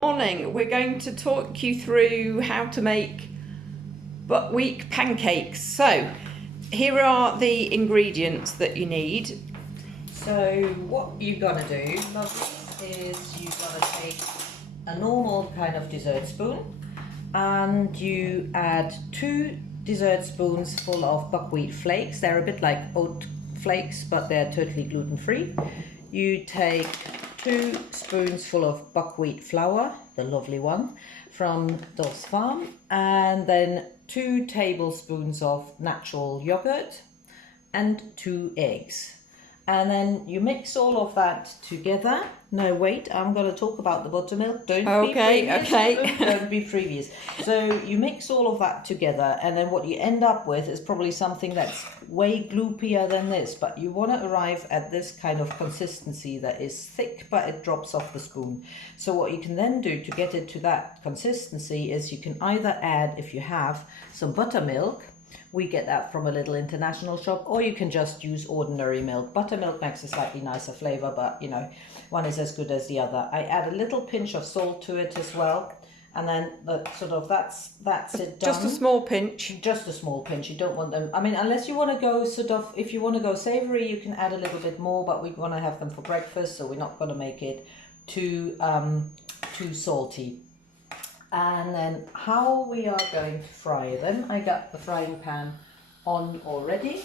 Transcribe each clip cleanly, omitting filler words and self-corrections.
Morning, we're going to talk you through how to make buckwheat pancakes. So here are the ingredients that you need. So what you're gonna do, lovelies, is you're gonna take a normal kind of dessert spoon and you add 2 dessert spoons full of buckwheat flakes. They're a bit like oat flakes, but they're totally gluten-free. You take 2 spoons full of buckwheat flour, the lovely one, from Dove's Farm, and then 2 tablespoons of natural yogurt and 2 eggs. And then you mix all of that together. No, wait, I'm going to talk about the buttermilk. Don't be previous. Don't be previous. So you mix all of that together, and then what you end up with is probably something that's way gloopier than this, but you want to arrive at this kind of consistency that is thick, but it drops off the spoon. So what you can then do to get it to that consistency is you can either add, if you have, some buttermilk. We get that from a little international shop, or you can just use ordinary milk. Buttermilk makes a slightly nicer flavor, but you know, one is as good as the other. I add a little pinch of salt to it as well, and then that's it done. Just a small pinch. Just a small pinch. You don't want them, I mean, unless you want to go if you want to go savory, you can add a little bit more, but we want to have them for breakfast, so we're not going to make it too salty. And then how we are going to fry them, I got the frying pan on already.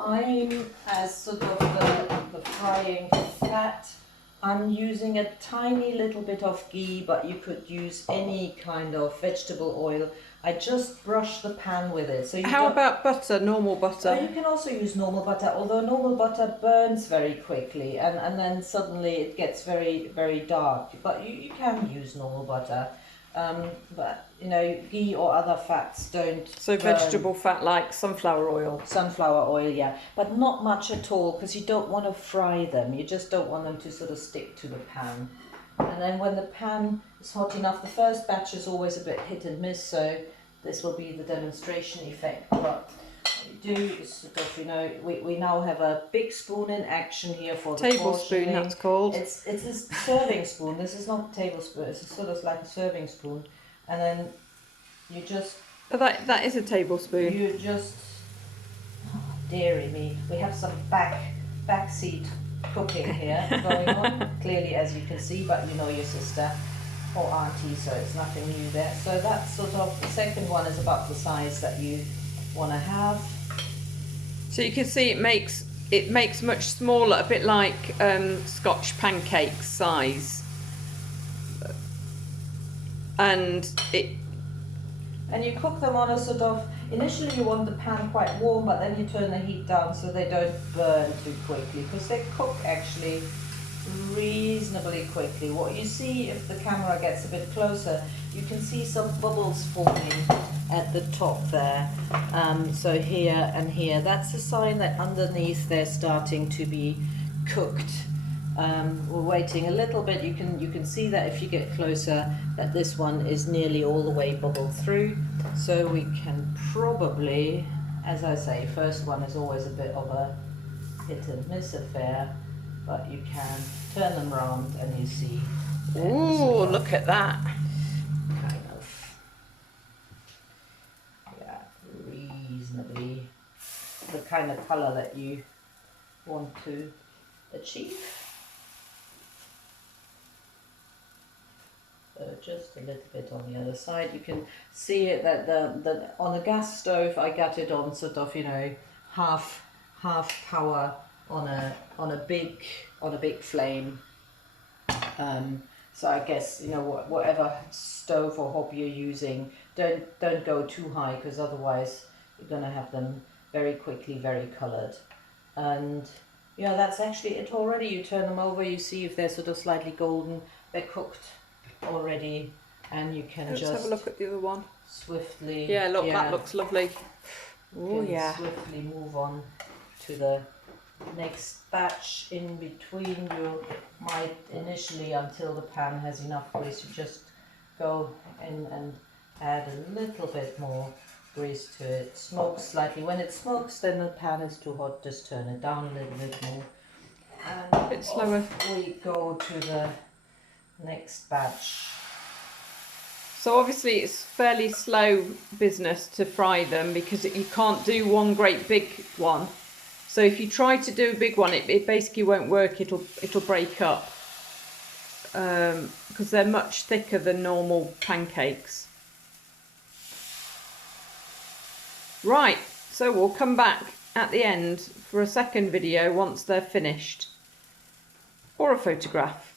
I'm, as sort of the frying fat, I'm using a tiny little bit of ghee, but you could use any kind of vegetable oil. I just brush the pan with it. So how about butter, normal butter? You can also use normal butter, although normal butter burns very quickly and then suddenly it gets very, very dark. But you can use normal butter. But you know, ghee or other fats don't. So vegetable fat like sunflower oil. Sunflower oil, yeah, but not much at all, because you don't want to fry them. You just don't want them to sort of stick to the pan. And then when the pan is hot enough, the first batch is always a bit hit and miss, so this will be the demonstration effect. But what you do is sort of, you know, we now have a big spoon in action here for the tablespoon, that's called. It's a serving spoon. This is not a tablespoon. It's sort of like a serving spoon, and then you just. But that is a tablespoon. You just. Oh, dearie me, we have some backseat cooking here going on. Clearly, as you can see, but you know your sister or auntie, so it's nothing new there. So that's sort of the second one is about the size that you want to have. So you can see it makes much smaller, a bit like Scotch pancakes size, and you cook them on a sort of, initially you want the pan quite warm, but then you turn the heat down so they don't burn too quickly, because they cook actually reasonably quickly. What you see, if the camera gets a bit closer, you can see some bubbles forming at the top there. So here and here, that's a sign that underneath they're starting to be cooked. We're waiting a little bit. You can see that if you get closer, that this one is nearly all the way bubbled through. So we can probably, as I say, first one is always a bit of a hit and miss affair, but you can turn them around and you see. Ooh, look at that. Kind of, yeah, reasonably the kind of color that you want to achieve. So just a little bit on the other side. You can see it that the on the gas stove I got it on sort of, you know, half power on a big flame. So I guess, you know, whatever stove or hob you're using, don't go too high, because otherwise you're gonna have them very quickly very colored. And yeah, that's actually it already. You turn them over, you see if they're sort of slightly golden, they're cooked already, and you can just have a look at the other one. Swiftly. Yeah, look, that looks lovely. Oh yeah. Swiftly move on to the next batch. In between, you might initially, until the pan has enough grease, you just go in and add a little bit more grease to it. Smokes slightly. When it smokes, then the pan is too hot, just turn it down a little bit more. And a bit slower. We go to the next batch. So obviously it's fairly slow business to fry them because you can't do one great big one. So if you try to do a big one, it basically won't work. It'll break up because they're much thicker than normal pancakes. Right, so we'll come back at the end for a second video once they're finished, or a photograph.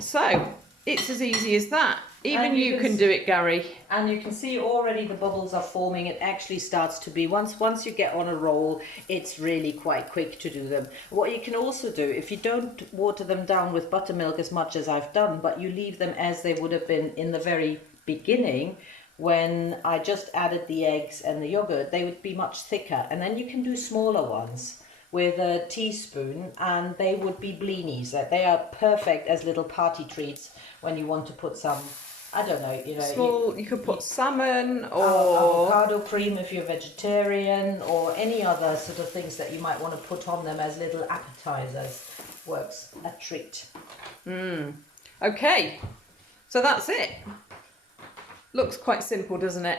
So it's as easy as that. Even you can do it, Gary. And you can see already the bubbles are forming. It actually starts to be, once you get on a roll, it's really quite quick to do them. What you can also do, if you don't water them down with buttermilk as much as I've done, but you leave them as they would have been in the very beginning, when I just added the eggs and the yogurt, they would be much thicker. And then you can do smaller ones with a teaspoon, and they would be blinis. They are perfect as little party treats when you want to put some, I don't know, you know. Small, you could put salmon or avocado cream if you're vegetarian, or any other sort of things that you might want to put on them as little appetizers. Works a treat. Okay, so that's it. Looks quite simple, doesn't it?